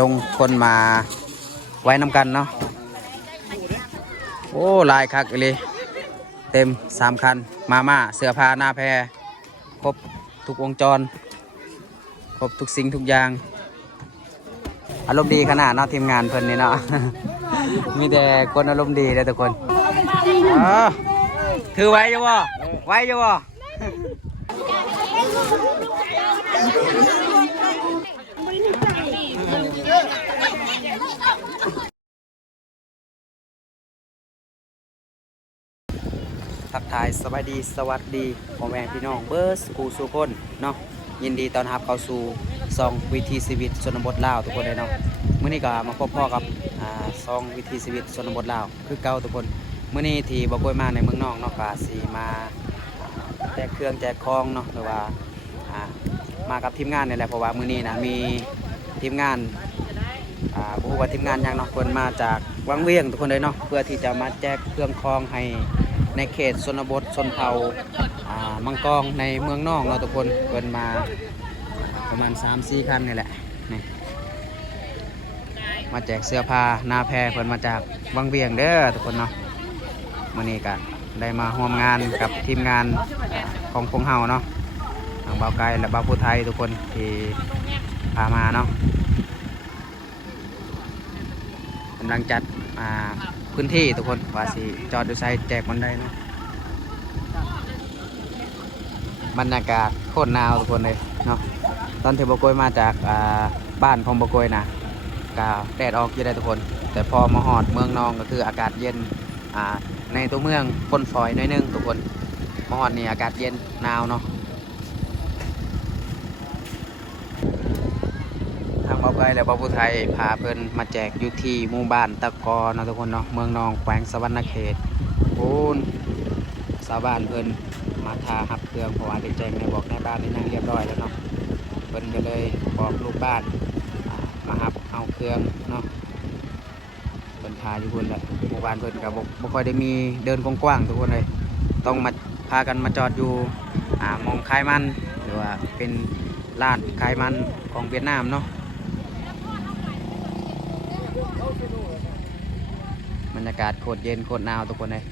ลงคนมาไว้น้ำกันเนาะโอ้ลายคักเลยเต็ม3 คันมาเสื้อผ้าหน้าแพรครบทุกวงจรครบทุกสิ่งทุกอย่างอารมณ์ดีขนาดเนาะทีมงานเพิ่นนี่เนาะ มีแต่คนอารมณ์ดีเลยทุกคนถือไว้อยู่บ่ไว้อยู่บ่ทักทายสวัสดีพ่อแม่พี่น้องเบิร์สกูสุคนเนาะยินดีต้อนรับเข้าสู่ซองวิถีชีวิตชนบทลาวทุกคนเลยเนาะมื้อนี้ก็มาพบพ่อกับซองวิถีชีวิตชนบทลาวคือเก่าทุกคนมื้อนี้ที่บ่ค่อยมาในเมืองนอกเนาะก็สิมาแจกเครื่องแจกของเนาะหรือว่ามากับทีมงานนี่แหละเพราะว่ามื้อนี้นะมีทีมงานบ่ฮู้ว่าทีมงานหยังเนาะเพิ่นมาจากวังเวียงทุกคนเลยเนาะเพื่อที่จะมาแจกเครื่องคองให้ในเขตชนบทชนเผ่ามังกรในเมืองนอกเราทุกคนเพิ่นมาประมาณ 3-4 คันนี่แหละนี่มาแจกเสื้อผ้าหน้าแพรเพิ่นมาจากวังเวียงเด้อทุกคนเนาะมื้อนี้ก็ได้มาร่วมงานกับทีมงานของพงเฮาเนาะทางบ่าวไกลและบ่าวผู้ไทยทุกคนที่พามาเนาะกำลังจัดพื้นที่ทุกคนว่าสิจอดดูไซแจกมันได้เนาะบรรยากาศโคตรหนาวทุกคนเลยเนาะตอนที่บกอยมาจากบ้านของบกอยนะก็แดดออกอยู่ได้ทุกคนแต่พอมาหอดเมืองนองก็คืออากาศเย็นในตัวเมืองคนฝอยน้อยนึงทุกคนมาหอดนี่อากาศเย็นหนาวเนาะทางบ่าวไกลและบ่าวผู้ไทยพาเพิ่นมาแจกอยู่ที่หมู่บ้านตะกอเนาะทุกคนเนาะเมืองนองแขวงสะหวรรณเขตโอ้นชาวบ้านเพิ่นมาทาหับเครื่องเพราะว่าได้แจ้งในบอกในบ้านนี่ยังเรียบร้อยแล้วเนาะเพิ่นก็เลยบอกลูกบ้านมาหับเอาเครื่องเนาะเพิ่นทาอยู่พุ่นแหละหมู่บ้านเพิ่นก็บ่ค่อยได้มีเดินกว้างๆทุกคนเลยต้องมาพากันมาจอดอยู่มองขายมันหรือว่าเป็นร้านขายมันของเวียดนามเนาะบรรยากาศโคตรเย็นโคตรหนาวทุกคนเลย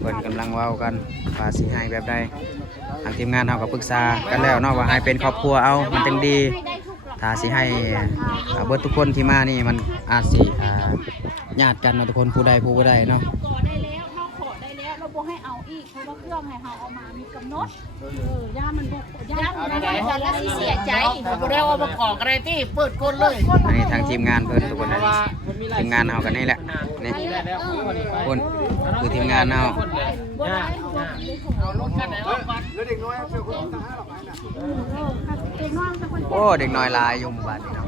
เพิ่นกำลังเว้ากันว่าสิให้แบบใดทางทีมงานเราก็ปรึกษากันแล้วเนาะว่าให้เป็นครอบครัวเอามันจังดีถ้าสิให้เบิดทุกคนที่มานี่มันอาจสิญาติกันเนาะทุกคนผู้ใดผู้บ่ได้เนาะเราบอกให้เอาอีกเพราะว่าเครื่องให้เราเอามามีกำหนดย่ามันบอกย่ามันได้กันแล้วเสียใจบ่ได้ว่าประกอบอะไรที่เปิดก้นเลยอันนี้ทางทีมงานเพิ่นทุกคนนะทีมงานเฮากันนี่แหละนี่คนคือทีมงานเฮาโอ้เด็กน้อยลายอยู่หมู่บ้านนี่เนาะ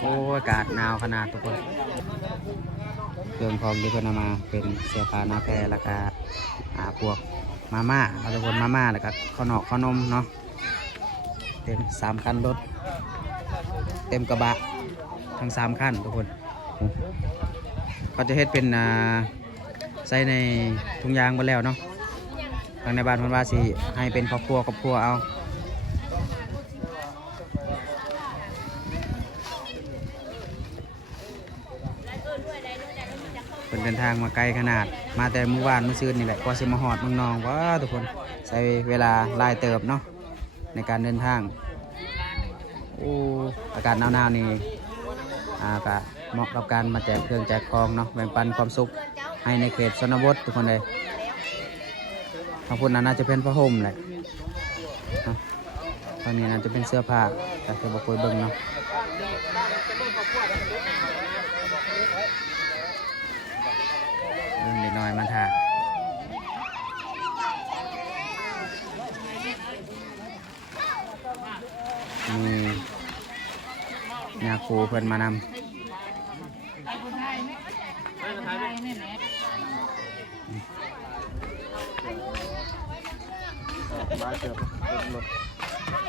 โอ้อากาศหนาวขนาดทุกคนเครื่องของที่เพิ่นเอามาเป็นเสื้อผ้าหน้าแพรแล้วก็พวกมาม่าเอาทุกคนมาม่าแล้วก็ขนมเนาะเต็ม3 คันรถเต็มกระบะทั้ง3 คันทุกคนเขาจะเฮ็ดเป็นใส่ในถุงยางไปแล้วเนาะทางในบ้านเพิ่นว่าสิให้เป็นครอบครัวเอาเดินทางมาไกลขนาดมาแต่เมื่อวานเมื่อคืนนี่แหละกว่าสิมาหอดเมืองนองว้าทุกคนใช้เวลาหลายเติบเนาะในการเดินทางโอ้อากาศหนาวๆนี่ก็เหมาะกับการมาแจกเครื่องแจกของเนาะแบ่งปันความสุขให้ในเขตชนบททุกคนเลยขอบคุณน่าจะเป็นผ้าห่มแหละตอนนี้น่าจะเป็นเสื้อผ้าแต่คือบ่เคยเบิ่งเนาะเรื่องเด็กน้อยมาถ่ามีญาคูเพิ่นมานำ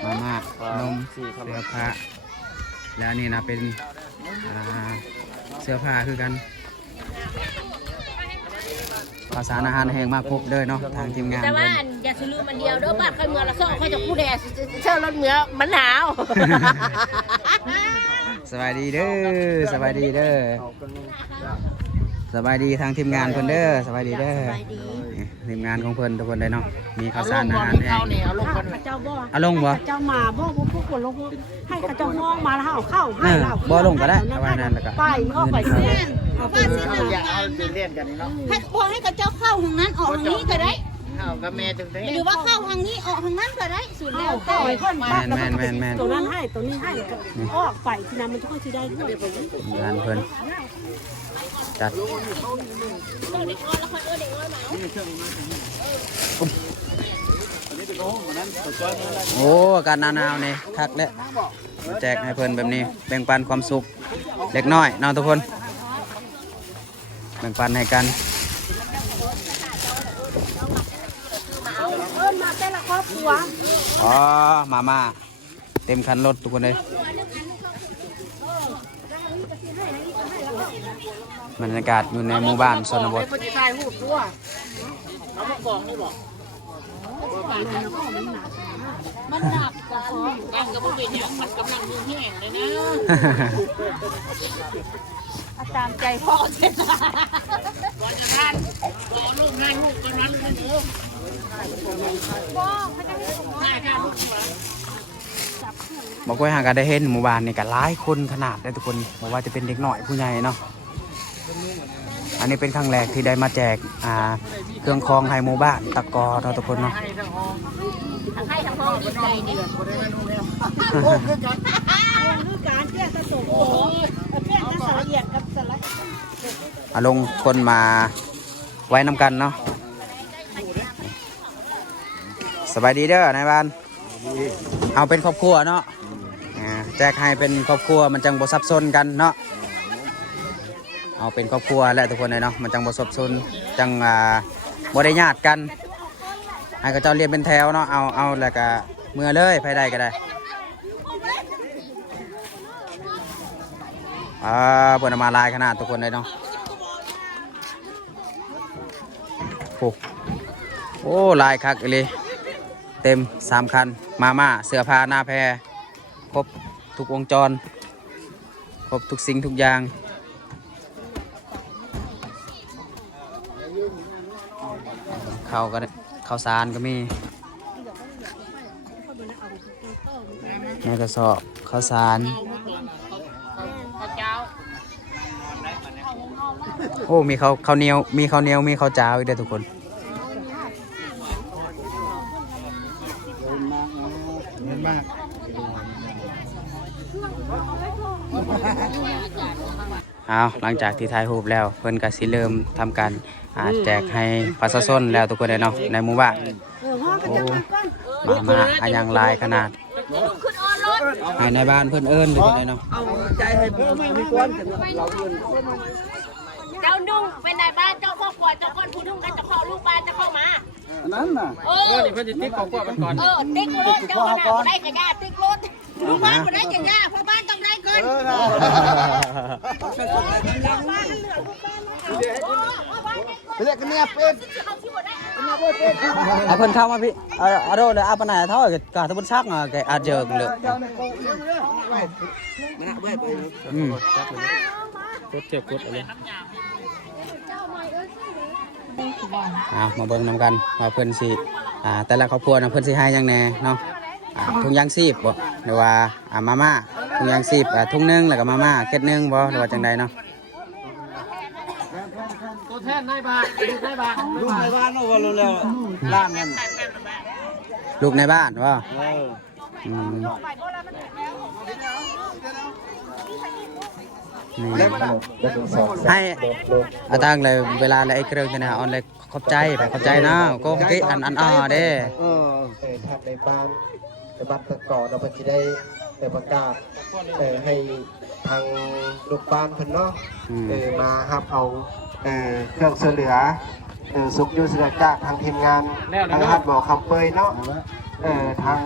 มาม่านมเสื้อผ้าแล้วนี่นะเป็นเสื้อผ้าคือกัน ข้าวสารอาหารแห้งมาครบเลยเนาะทางทีมงาน แต่ว่า เพิ่น อย่าซื้อลืมมันเดียวเด้อบ้านใครเมืองละซ่อเขาจะกู้แดดเชื่อรถเมือมันหนาว สบายดีเด้อสบายดีเด้อสบายดีทางทีมงานเพิ่นเด้อสบายดีเด้อทีมงานของเพิ่นทุกคนเลยเนาะมีข้าวสารอาหารแห้ง เอาลงก่อน ข้าเจ้าบ่ เอาลงบ่ เจ้ามาบ่พวกคนลงให้ข้าเจ้ามองมาแล้วเอาเข้าให้เรา บ่ลงก็ได้เอาไว้นั่นแล้วก็ ไปออกไปเสียเอาไป อย่าเอาเล่นกันนี่เนาะ ให้พอให้กับเจ้าเข้าทางนั้นออกทางนี้ก็ได้ เอากับแม่ถึงได้ หรือว่าเข้าทางนี้ออกทางนั้นก็ได้สุดแล้ว เข้า แต่ ไปคน แม่นแม่นแม่นแม่น ตัวนั้นให้ตัวนี้ให้ออกไปที่นั้นมันจะค่อยสิได้ด้วย ทีมงานเพิ่นจัดโอ้อากาศหนาวๆนี่คักแล้วมาแจกให้เพิ่นแบบนี้แบ่งปันความสุขเล็กน้อยเนาะทุกคนแบ่งปันให้กัน มาแต่ละครอบครัว อ๋อมาเต็มคันรถทุกคนเลยบรรยากาศอยู่ในหมู่บ้านชนบท ไปถ่ายรูปตัวเอามากองนี่บอก มันหนักกว่าตั้งกับเป็นอย่างมันกำลังดูแห้งเลยนะ ตามใจพ่อเสร็จ ก่อนจะทานรอลูกให้ลูกตอนนั้นเลยเด้อใช่ครับ บอกว่าหากได้เห็นหมู่บ้านนี่ก็หลายคนขนาดได้ทุกคนบอกว่าจะเป็นเด็กหน่อยผู้ใหญ่เนาะอันนี้เป็นครั้งแรกที่ได้มาแจกเครื่องคองให้หมู่บ้านตะกอเนาะทุกคนเนาะ ให้ทั้งห้อง ให้ทั้งห้องดีใจเนี่ย โอ้คือกัน คือการแก้ตะสมโอ้แก้ตะสละเอียดกับสละ เอาลงคนมาไว้นำกันเนาะสบายดีเด้อนายบ้านเอาเป็นครอบครัวเนาะแจกให้เป็นครอบครัวมันจังบ่ซับซ้อนกันเนาะเอาเป็นครอบครัวและทุกคนเลยเนาะมันจังบ่ซับซ้อนจังบ่ได้ญาติกันให้เขาเจ้าเรียนเป็นแถวเนาะเอาแล้วก็เมื่อเลยไปได้ก็ได้เพิ่นเอามาลายขนาดทุกคนเลยเนาะโอ้ลายคักเลยเต็ม3 คันมาเสื้อผ้าหน้าแพรครบทุกวงจรครบทุกสิ่งทุกอย่างข้าวก็ข้าวสารก็มีในกระสอบข้าวสาร ข้าวเจ้า โอ้มีข้าวเหนียวมีข้าวเหนียวมีข้าวจ้าวอีกด้วยทุกคนเอาหลังจากที่ถ่ายรูปแล้วเพิ่นก็สิเริ่มทำการแจกให้ประชาชนแล้วทุกคนเลยเนาะในหมู่บ้านโอ้มาอันยังลายขนาดให้ในบ้านเพิ่นเอิ้นทุกคนเลยเนาะ เจ้านุ่งเป็นนายบ้านเจ้าครอบครัวเจ้าคนผู้นุ่งกันเจ้าของลูกบ้านจะเข้ามานั่นน่ะนี่เพิ่นจะติ๊กของพวกมันก่อนติ๊กรถเจ้าขนาดได้กระยาติ๊กรถ ลูกบ้านบ่ได้จะยากเพราะบ้านต้องได้เกิน เรียกกันเนี่ยเป็ด เพิ่นเข้ามาพี่โดนเลยปานไหนเท่ากับตะบนซักแกอาเจิงเลยกดเจ็บกดอะไรมาเบิ่งนำกันว่าเพิ่นสิแต่ละครอบครัวนะเพิ่นสิให้ยังแน่เนาะถุงยางชีพบ่หรือว่ามาม่าถุงยางชีพถุงนึงแล้วก็มาม่าเก็ดนึงบ่หรือว่าจังใดเนาะ ตัวแทนนายบ้านลูกนายบ้าน ลูกในบ้านเอาก็รู้แล้วล่างกัน ลูกในบ้านว่าให้อาตังเลยเวลาเลยไอ้เครื่องเนี่ยออนเลยขอบใจไปขอบใจนะก็กิ๊กอันเด้ ทำในบ้านบัตรก่อนเราเพิ่นจะได้ประกาศให้ทางลูกบ้านเพิ่นเนาะมาครับเอาเครื่องช่วยเหลือสุขอยู่สุขจากทางทีมงานทางฮัดบอกคำเปยเนาะทาง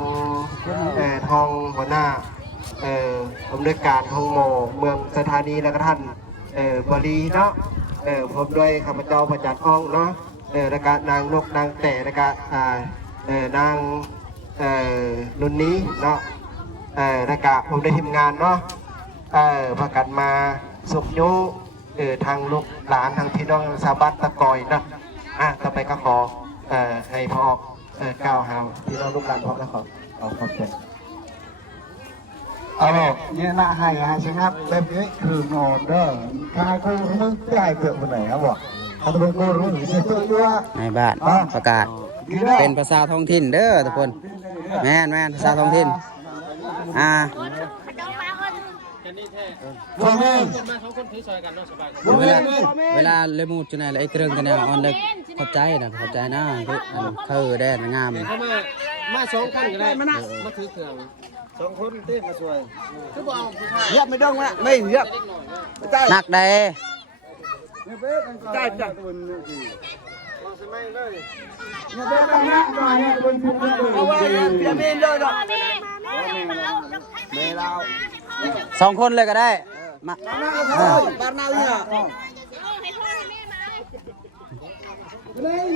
ทองหัวหน้าอำนวยการทองโมเมืองสถานีแล้วก็ท่านบรีเนาะผมด้วยข้าพเจ้าประจักษ์ห้องเนาะ แล้วก็นางนกนางแต่แล้วก็นางนุ่นนี้เนาะแล้วก็ผมได้ทีมงานเนาะพากันมาสุกยุทางลูกหลานทางพี่น้องชาวบ้านตะกอยนะต่อไปก็ขอให้พ่อกล่าวหาพี่น้องลูกหลานพ่อแล้วขอขอบคุณเอาเนี่ยน่าให้ใช่ครับแบบนี้คือนอนเด้อทายกูมึงได้เกิดวันไหนครับบอกเขาจะเป็นกูรู้หรือเสียตัวยั่ว ในบ้านประกาศเป็นภาษาท้องถิ่นเด้อทุกคนแม่นภาษาท้องถิ่นเวลาเลมูจุนัยไอ้เครื่องกันเนี่ยออนเลยเข้าใจนะคือแดนงามมา2คันก็ได้มาถือเครื่อง2คนเต้มาสวยคือบ่เอาเรียบไม่ต้องละไม่เรียบนักใดใช่จ้ะ2 คนเลยก็ได้ม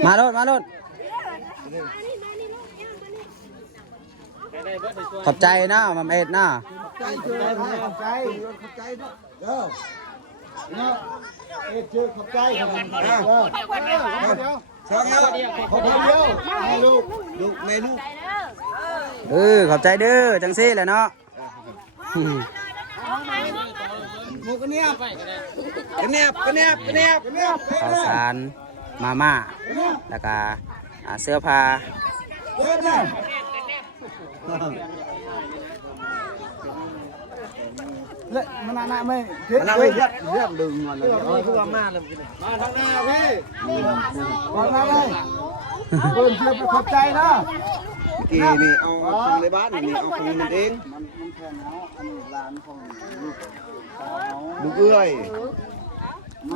าโลดขอบใจนะมัมเอ็ดนะขอบใจเด้อจังซี่แหละเนาะข้าวสารมาม่าแล้วก็เสื้อผ้ามันน่าไม่เรียบดึงมันเลยคือว่ามาเลยมาทางหน้าพี่มาทางหน้าเลยเพิ่มเทียบขอบใจนะกี่นี่เอาคนในบ้านนี่เอาคนมันเองมันแค่เนาะอันนี้ร้านของลูกเอ้ย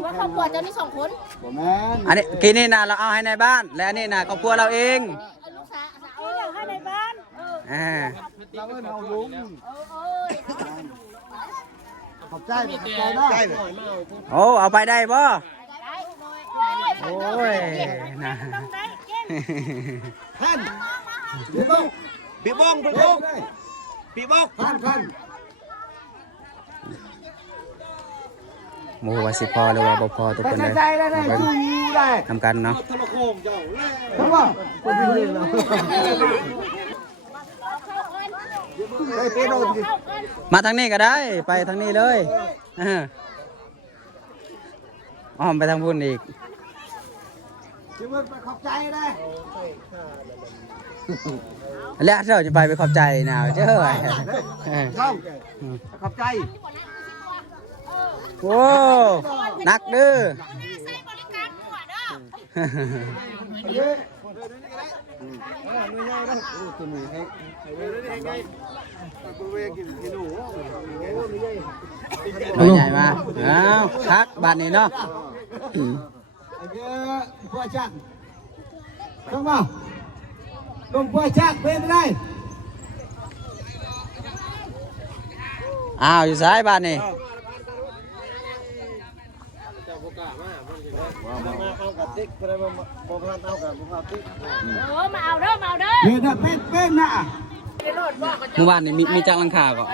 ว่าครอบครัวจะมี2 คนอันนี้กินนี่นะเราเอาให้ในบ้านและอันนี้นะครอบครัวเราเองลูกสาวให้ในบ้านเราเอาลุงขอบใจนะโอ้เอาไปได้บ่โอ้ยนะท่านพี่บ้องท่านโมว่าสิพอหรือว่าบ่พอทุกคนเลยทำกันเนาะมาทางนี้ก็ได้ไปทางนี้เลยอ้อมไปทางพุ่นอีกขอบใจได้แล้วเราจะไปขอบใจนะเจ้าขอบใจโอ้นักดื้อใหญ่มาคักบ้านนี้เนาะพ่อจักเข้ามาลงพ่อจักเป็นไงอยู่ซ้ายบ้านนี่มาเอาเด้อเดี๋ยวเป็นนะเมื่อวานนี่มีจักรังคาก่อน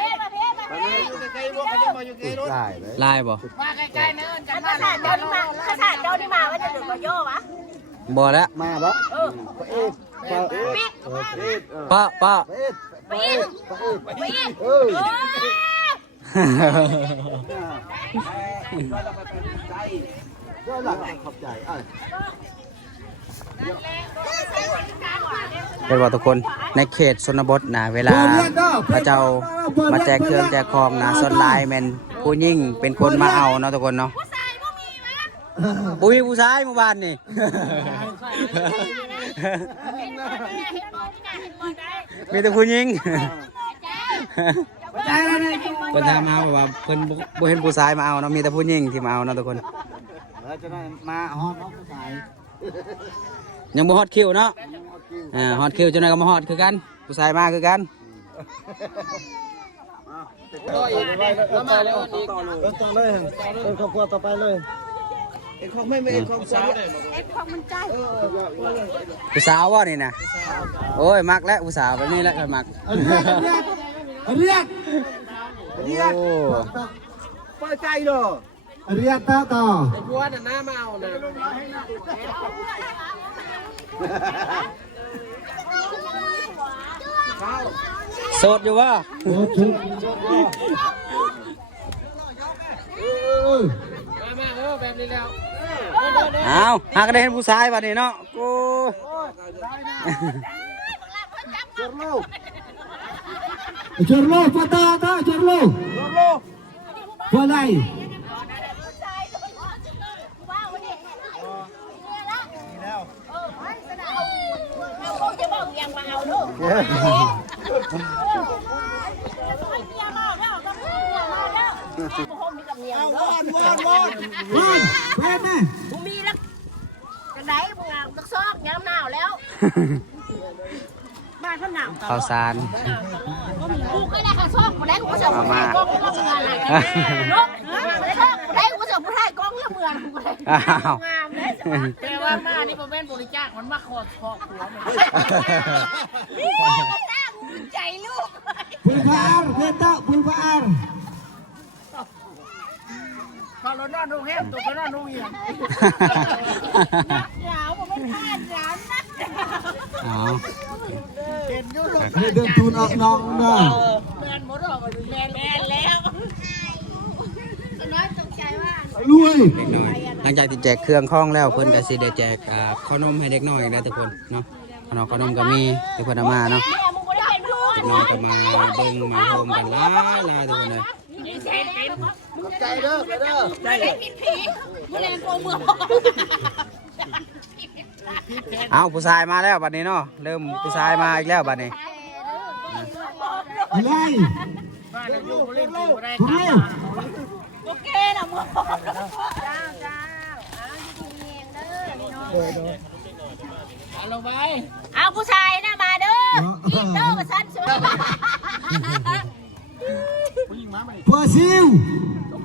ลายบ่มาใกล้ๆเนินกันมาเจ้านี่มาว่าจะหลุดมาโย่วะบ่แล้วมาบ่ป้าเป็นว่าทุกคนในเขตชนบทนะเวลาพระเจ้ามาแจกเครื่องแจกของนะส่วนลายแมนผู้ยิ่งเป็นคนมาเอาเนาะทุกคนเนาะผู้มีผู้ชายเมื่อวานนี่มีแต่ผู้ยิ่งคนทำมาแบบว่าเพิ่นบ่เห็นผู้ชายมาเอาเนาะมีแต่ผู้ยิ่งที่มาเอาเนาะทุกคนจะได้มาฮอตผู้ชายยังบ่ฮอตคิวเนาะฮอตคิวจนไหนก็มาฮอตคือกันผู้ชายมาคือกันต่อเลยครอบครัวต่อไปเลย เอ็ของไม่เอ็ของสาว เอ็ดของมันใจ ผู้สาวว่านี่นะโอ้ยมักแล้วผู้สาวแบบนี้แหละก็มัก เรียก โอ้ เปิดใจเด้อ เรียกต่อ ไอ้พวกน่ะหน้ามาเอาเลย โสดอยู่วะ โอ้ชุบ มาแบบนี้แล้ว เอาหากได้เห็นผู้ชายบัดนี้เนาะกู เชิญโลฟาตาเชิญโลฟาไล จะบอกยังมาเอาลูก เป็นไง มึงมีแล้วจะไหนมึงอ่ะตักซอกย้ำหนาวแล้ว บ้านเขาหนาว ข้าวสาร กูก็ได้ข้าวซอกกูได้กูเสือผู้ชายกองเรื่องเมืองอะไรลูกซอกกูได้กูเสือผู้ชายกองเรื่องเมืองกูเลย อ้าว งามเลยสิ แต่ว่ามานี่บ่แม่นบริจาคมันมาขอหัวนี่มันน่าภูมิใจลูก ปุยพาร์เพื่อนเต้าปุยพาร์ พอเรานอนโรงแรมตัวก็นอนโรงเรียน หนาวผมไม่พลาดหนาวนัก อ๋อ นี่เดินทุนออกน้องเนาะ แมนหมดหรอกแมนแล้ว น้อยตกใจว่า รวย เด็กน้อยหลังจากที่แจกเครื่องคล้องแล้วเพิ่นก็สิได้แจกขนมให้เด็กน้อยนะทุกคนเนาะขนมก็มีที่เพิ่นเอามาเนาะ แม่มึงไม่ได้เห็นลูก เด็กน้อยก็มาเบิ่งมาชมกันหลายทุกคนเลย ใจเด้อไปเด้อ ไม่ได้ผิดผีมึงเล่นโกงเมือง เอาผู้ชายมาแล้วบัดนี้เนาะเริ่มผู้ชายมาอีกแล้วบัดนี้ อะไร บ้านอยู่เล่นอยู่ได้ ทุเรศ โอเคนะมึงจ้าเอาลงไป เอาผู้ชายนะมาเด้อพี่เด้อกับฉันสวย พัวซิว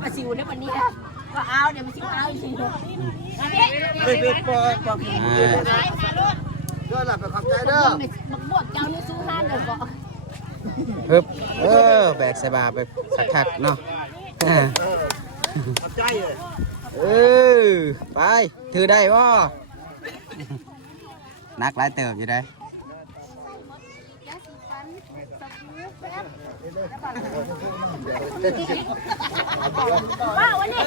มาสิวในวันนี้นะก็เอาเดี๋ยวมันสิเอาอีกทีนึงมาดิ เป็นปอกปอก อ่า มาลูก เด้อหลับไปขอบใจเด้อ บักบวกเจ้านี่สู้ห้านเดี๋ยวก็ ฮึบแบกใส่บาไปคักๆเนาะ ขอบใจเลย ไปถือได้บ่นักหลายเติบอยู่ได้ บ้าวันนี้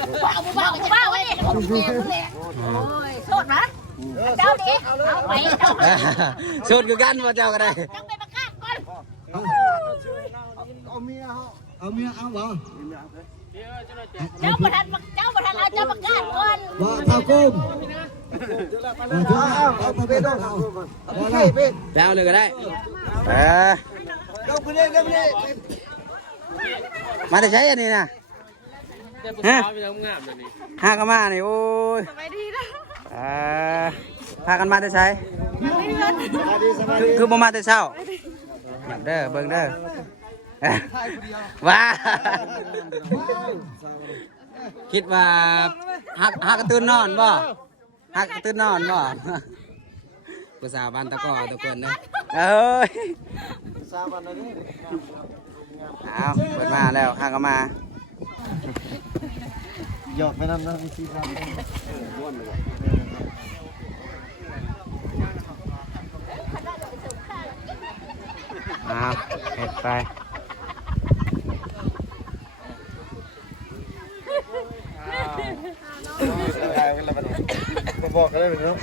บ้าวันนี้โอ้ยโทษนะเจ้าดิเอาไปเจ้า สุดคือกันบ่เจ้าก็ได้ จังไปประกาศก่อน เอาเมียเฮา เอาเมียเอาบ่ เจ้าประธานเอาเจ้าประกาศก่อน บ่เท่ากุ้ม เอาไปเด้อเอาไปไป แล้วเลยก็ได้เออ เด้อไปเด้อเด้อไปเด้อ มาแต่ใช้อันนี้นะ แต่ผู้สาวเป็นงามแบบนี้ หากันมานี่โอ้ยสบายดีนะพากันมาแต่ใช้คือบ่มาแต่เช้าเด้อเบิ่งเด้อว้าคิดว่าหักกระตุ้นนอนบ่หักกระตุ้นนอนบ่ภาษาบ้านตะกอทุกคนนะเอ้ย สาบันนี้ เอาเปิดมาแล้วหักกันมา หยอกไปนำนะมี4,000 เผ็ดไป บอกกันได้ไหมเนาะ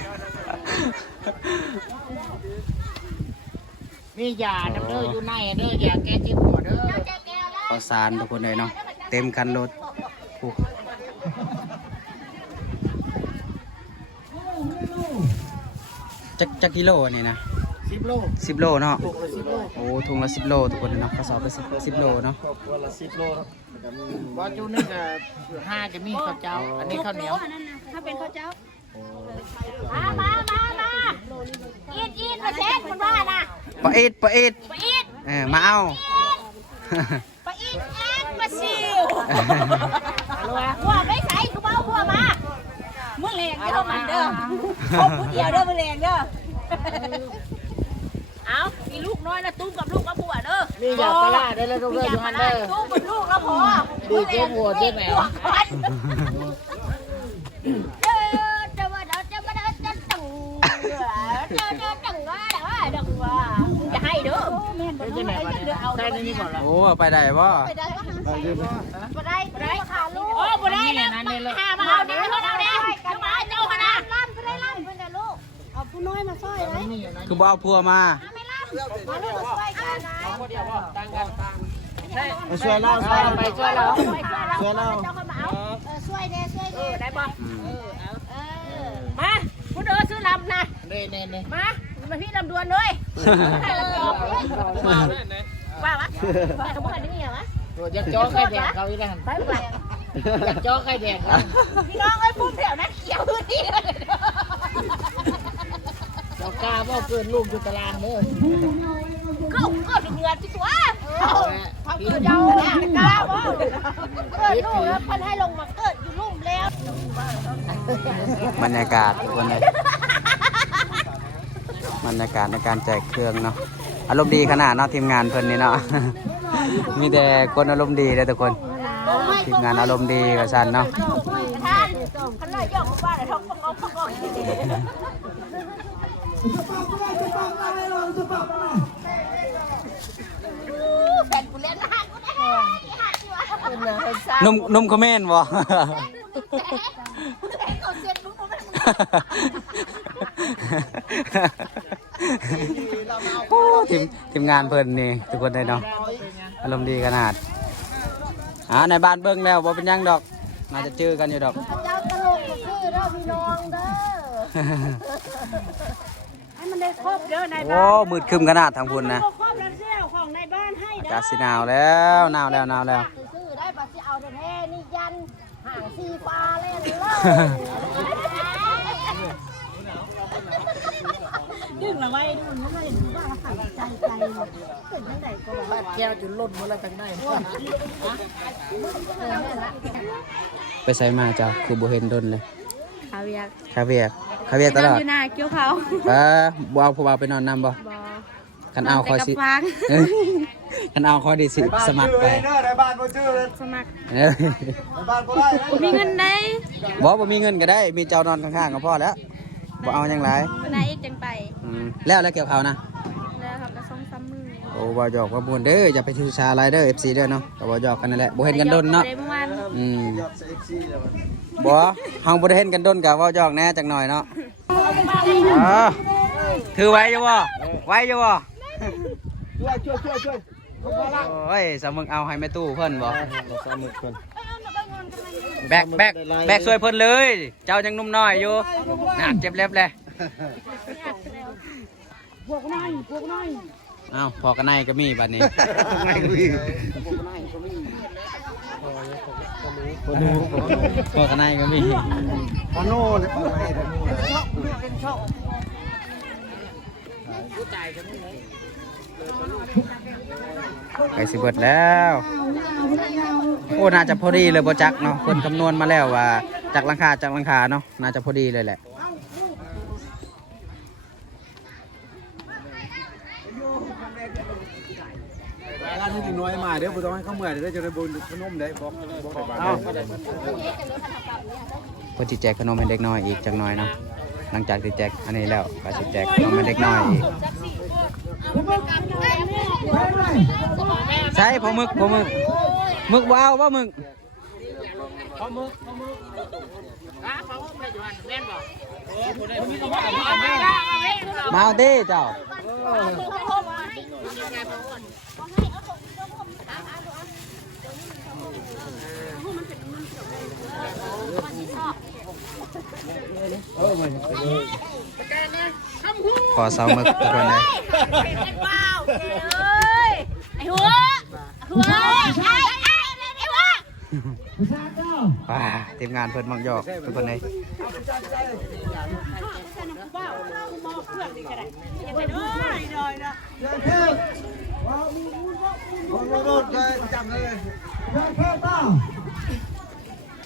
มียาน้ำเด้ออยู่ในเด้อยาแก้เจ็บหัวเด้อ ข้าวสารทุกคนเลยเนาะเต็มคันรถจักกิโลนี่นะ 10 โล 10 โลเนาะ ถูกเลย10 โล โอ้ถุงละ10 โลทุกคนเลยเนาะกระสอบไป10 โลเนาะ วันละ10 โลเนาะ บอลจูนี่ก็5จะมีข้าวเจ้า อันนี้ข้าวเหนียว ถ้าเป็นข้าวเจ้า มาอีดมาเช็ดมันว่านะ ปะอิด ไปอีด มาเอา ไปอีดแอนมาซิวหัวไม่ใส่กูเอาหัวมามึงเล เด้อมันเด้อคบผู้เดียวเด้อมื้อแรงเด้อเอามีลูกน้อยนะตุ้มกับลูกกับผัวเด้อ นี่อยากปลาได้แล้วก็เพื่อนมันเด้อ ตุ้มกับลูกแล้วพอ ดีเจ๊หัวเจ๊แมว จะมาเด้อจะมาเด้อจะตังจะตังว่าดังว่าจะให้เด้อ เป็นยังไงบ้างเนี่ยใช่นี่ก่อนละ โอ้ไปได้บ่ บ่ได้ขาลูกโอ้บ่ได้นะหามาเอาดิเขาเอาดิจะมาเจ้าคณะล่ำไปล่ำเพิ่นน่ะลูกเอาผู้น้อยมาช่วยเลย คือบ่เอาพัวมา ไม่ล่ำมาลูกช่วยกันนะ ไปช่วยเราไปช่วยเรา ช่วยเราเจ้าคนมาเอาช่วยเด้ช่วยเด้ได้บ่มาผู้เด้อซื้อลำนะ เน่ มาพี่ลำดวนเลยว่าวะเขาบอกอะไรนี่เหรอวะ อยากจ้อไข่แดงเขาอีกแล้ว ไปไป อยากจ้อไข่แดง พี่น้องไอ้พุ่มแถวนั้นเขียวนี่ เจ้ากล้าว่าเกินลูกอยู่ตารางเด้อ ก็เป็นเงินที่ตัวเขาเกิดเยาเนี่ยกล้าบ่เกิดลูกแล้วพันให้ลงมาเกิดอยู่ลุ่มแล้ว บรรยากาศทุกคนเลยบรรยากาศในการแจกเครื่องเนาะอารมณ์ดีขนาดเนาะทีมงานเพิ่นนี่เนาะ มีแต่คนอารมณ์ดีเลยทุกคนทีมงานอารมณ์ดีกับฉันเนาะ ท่านขนาดย่อของบ้านท้องฟองฟองแฟนกูเล่นหักกูได้หักอยู่อ่ะ นุ่มคอมเมนต์บ่ เขาเซ็นมึงกูไม่โอ้ทีมงานเพิ่นนี่ทุกคนเลยเนาะอารมณ์ดีขนาดในบ้านเบิ่งแล้วบ่เป็นยังดอกน่าจะจื้อกันอยู่ดอก เจ้าตลกชื่อเราพี่น้องเด้อให้มันได้ครบเด้อในบ้าน โอ้มืดครึ้มขนาดทางพุ่นนะ ครบแล้วเสี้ยวของในบ้านให้ อา เด้ กาศสิหนาวแล้วหนาวแล้ว ซื้อได้ปะสิเอาแต่แท้นี่ยันห่างสีฟ้าเล่นเลยดึงละไว้ดึงละไว้ดูว่าขันใจเป็นยังไงก็ บ้านแก้วจุดล้นมาแล้วทางไหน ไปใส่มาเจ้าคือบ่เห็นดนเลย ขาเวียก คาเวียตลอด อยู่หน้าเกี่ยวเขา บ่เอาผู้บ่าวไปนอนนำบ่ บอ คันเอาคอยสิ แต่กับฟัง คันเอาคอยดิสิสมัครไป ในบ้านบ่ชื่อเลย สมัคร เออ ในบ้านบ่ได้ มีเงินได้ บ่มีเงินก็ได้ มีเจ้านอนข้างๆก็พอแล้วบ่เอาหยังหลาย นายเอกจังไป แล้วเกี่ยวเขานะ แล้วครับกระซ่อมซ้ำมือ โอ้บ่หยอกว่าบุญเด้ออย่าไปถือชาอะไรเด้อ FC เด้อเนาะก็บ่หยอกกันนั่นแหละบ่เห็นกันดนเนาะ ได้เมื่อวาน ยอดเซ็กซี่แล้ว บ่เฮาบ่ได้เห็นกันดนก็เว้าหยอกแหน่จักหน่อยเนาะถือไว้อยู่บ่ไว้อยู่บ่ ช่วย โอ้ยสมึกเอาให้แม่ตู้เพิ่นบ่ สามึกเพิ่น แบกช่วยเพิ่นเลย เจ้ายังหนุ่มน้อยอยู่น่าเจ็บเล็บเลยพวกน้อยอ้าวพอกันในก็มีบัดนี้ ไม่รู้อีก พอกันในก็มี พอโน่เลยพอให้พอโน่เลย ไปสิเบิดแล้ว โอ้น่าจะพอดีเลยบ่จักเนาะเพิ่นคำนวณมาแล้วว่าจากหลังคาเนาะน่าจะพอดีเลยแหละ ร้านนี้น้อยมาเดี๋ยวบ่ต้องให้เขาเมื่อยเดี๋ยวจะได้บุญขนมได้บอกได้บ้าน เพิ่นสิแจกขนมให้เด็กน้อยอีกจักหน่อยเนาะหลังจากที่แจกอันนี้แล้วก็สิแจกขนมให้เด็กน้อยอีกใช่พอมึกมึกว้าวว่ามึกมาเอาดิเจ้าขอเสาหมึกทุกคนเลย ไอ้หัวไอ้หัว ว้าทีมงานเพิ่นมักหยอกทุกคนเลย โดดเลยจำเลย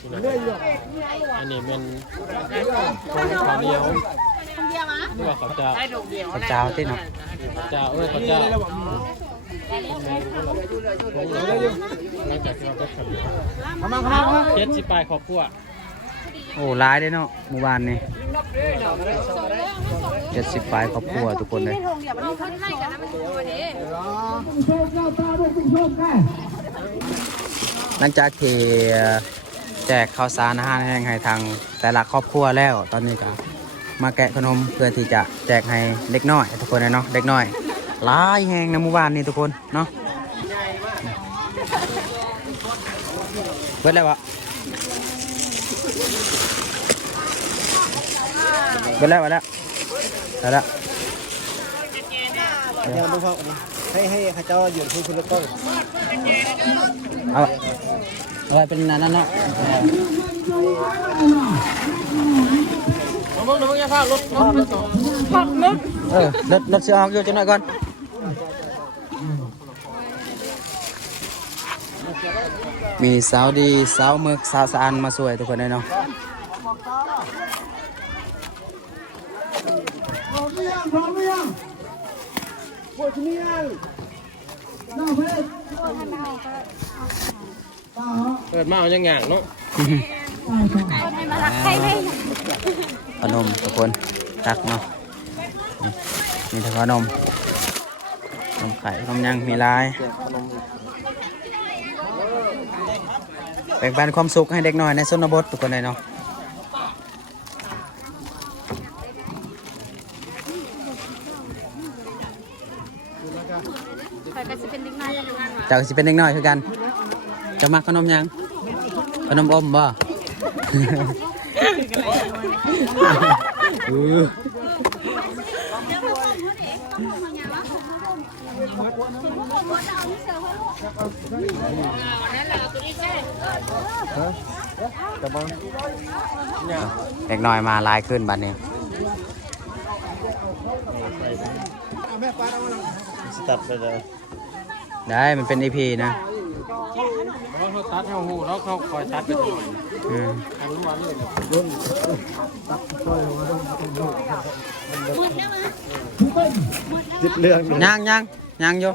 อันนี้เป็นข้าวเหนียวหรือว่าข้าวเจ้า พระเจ้าที่เนาะ ข้าวเจ้าหลังจากที่เราไปขับ70 ปลายครอบครัว โอ้ร้ายได้เนาะหมู่บ้านนี่70 ปลายครอบครัวทุกคนเลยหลังจากที่แจกข้าวสารอาหารแห้งให้ทางแต่ละครอบครัวแล้วตอนนี้ก็มาแกะขนมเพื่อที่จะแจกให้เด็กน้อยทุกคนเลยเนาะเด็กน้อยหลายแห้งในหมู่บ้านนี่ทุกคนเนาะเบิดแล้ววะเบิดแล้วแล้วแล้ว เดี๋ยวดูพ่อให้ข้าเจ้าหยุดพูดคุณแล้วก็ เอาอะไรเป็นนั่นเนาะ มึงอย่าพลาดรถก่อน รถเสียออกอยู่จังหน่อยก่อนมีสาวดีสาวมึกสาวสะอันมาสวยทุกคนเลยเนาะเปิดมาเอาอย่างเนาะ ขนมทุกคนตักเนาะมีแต่ขนมไข่ขนมยังมีลายแบ่งปันความสุขให้เด็กน้อยในชนบททุกคนเลยเนาะจากสิเป็นเด็กน้อยคือกันจะมักขนมยังขนมอมบ่เด็กน้อยมาลายขึ้นบัดนี้ สตัดไปเลย ได้มันเป็น EP นะ เขาตัดเขาหูแล้วเขาคอยตัดไปหน่อย อันนี้วันเลย ยึดเรื่อง ยังอยู่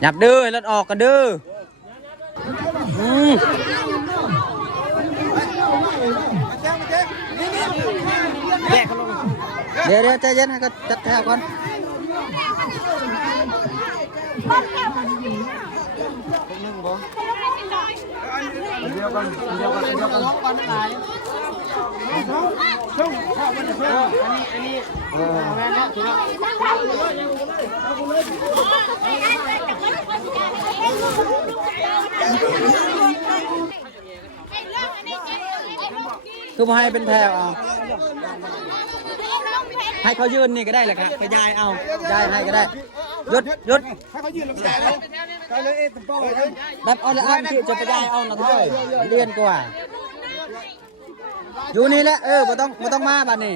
หยับดื้อรถออกกันดื้อเดี๋ยวใจเย็นให้ก็จัดแถวก่อนเดียวกันคือพอให้เป็นแถวเอาให้เขายืนนี่ก็ได้แหละครับไปยายเอายายให้ก็ได้หยุดให้เขายืนลงใจเลยไปเลยตุ๊ป้อเลย แบบเอาเลยที่จะไปยายเอานะเท่าเรียนกว่าอยู่นี่แหละบ่ต้องมาบ้านนี่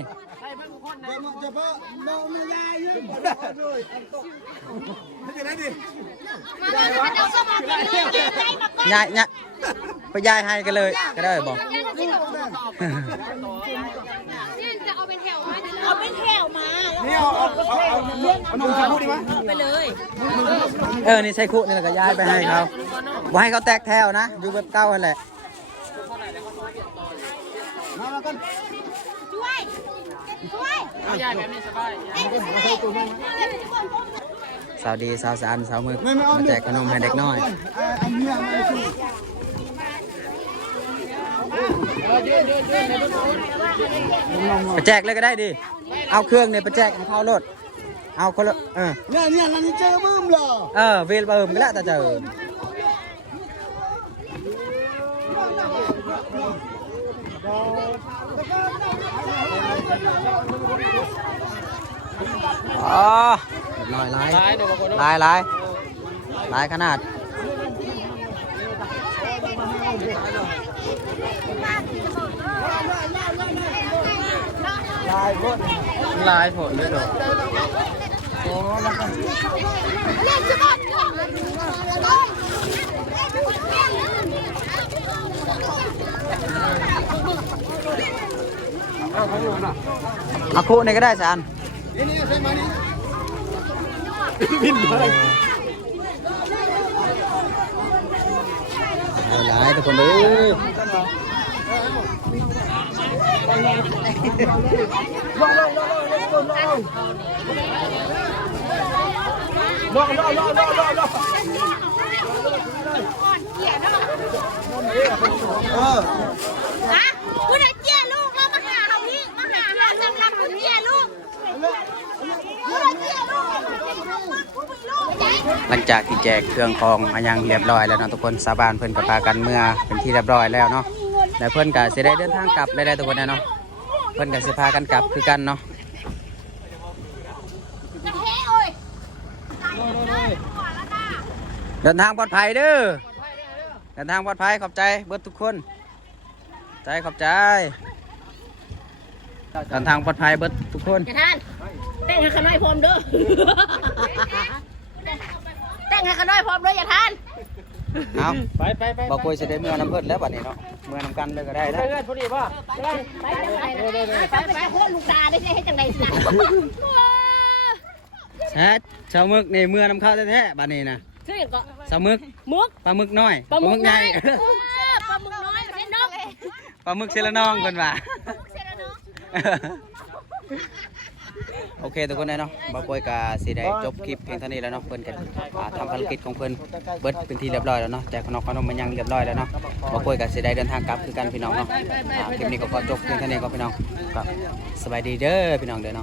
จะเพิ่มมองมายายยืนด้วยไม่ใช่ไหมดิยายไปยายให้กันเลยก็ได้บอกเอาเป็นแถวมานี่เอานุ่มชาบูดีไหมไปเลย นี่ใช้คุนี่แหละก็ย้ายไปให้เขาบ่ให้เขาแตกแถวนะอยู่แบบเก่านั่นแหละช่วย เอาใหญ่แบบนี้สบาย สาวดีสาวสานสาวมึกมาแจกขนมให้เด็กน้อยไปแจกเลยก็ได้ดิเอาเครื่องเนี่ยไปแจกของเขารถเอาคนละเนี่ยเราเจอบึ้มเหรอเวลเบิ่มก็แล้วแต่เจออ๋อลายลายขนาดลายผลเลยเหรอโอ้ เอาคู่นี่ก็ได้สาน นี่ใช่ไหมนี่ หลายทุกคนเลย นะคุณไอ้เจี๊ยลูกแล้วมาหาเขาพี่มาหาหาจังหลักคุณเจี๊ยลูกคุณไอ้เจี๊ยลูกลูก หลังจากที่แจกเครื่องของมายังเรียบร้อยแล้วเนาะทุกคนสาบานเพิ่นกับพากันเมื่อเป็นที่เรียบร้อยแล้วเนาะแล้วเพิ่นก็สิได้เดินทางกลับได้ทุกคนเนาะเพิ่นก็สิพากันกลับคือกันเนาะ จะเฮ้โอ้ย เดินทางปลอดภัยเด้อเดินทางปลอดภัยขอบใจเบิดทุกคนขอบใจเดินทางปลอดภัยเบิดทุกคน อย่าท่านเต้นให้ขน้อยพร้อมเด้อเต้นให้ขน้อยพร้อมเด้ออย่าท่าน เอา ไป บ่คุยสิได้เมื่อน้ำเพิ่นแล้วบัดนี้เนาะเมื่อน้ำกันเลยก็ได้ ไป นะ เพื่อนพอดีป่ะ ไปเพื่อนลูกตาได้ให้จังไดสิ แท้ชาวมึกนี่เมื่อน้ำข้าวแท้ๆบัดนี้นะ ชื่ออย่างก็ ชาวมึก มุก ปลาหมึกน้อย ปลาหมึก ใหญ่ ปลาหมึกน้อยเป็นนก ปลาหมึกเซลนองเพิ่นว่า เสร็จแล้วเนาะ โอเคทุกคนเนาะบ่คุยก็สิได้จบคลิปเพียงเท่านี้แล้วเนาะเพิ่นก็ทำภารกิจของเพิ่นเบิดเป็นที่เรียบร้อยแล้วเนาะแจกขนมมันยังเรียบร้อยแล้วเนาะบ่คุยก็สิได้เดินทางกลับคือกันพี่น้องเนาะคลิปนี้ก็ขอจบเพียงเท่านี้ก็พี่น้องก็สบายดีเด้อพี่น้องเด้อเนาะ